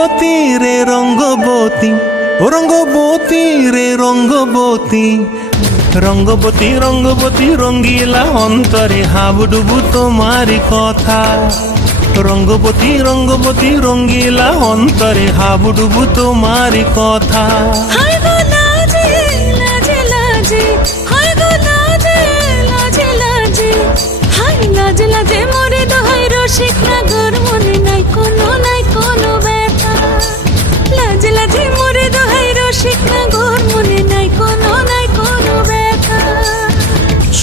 রঙ্গবতী রে রঙ্গবতী, ও রঙ্গবতী রে রঙ্গবতী। রঙ্গবতী রঙ্গবতী, রঙ্গিলা অন্তরে হাবুডুবু তোমারি কথা। রঙ্গবতী রঙ্গবতী, রঙ্গিলা অন্তরে হাবুডুবু তোমারি কথা।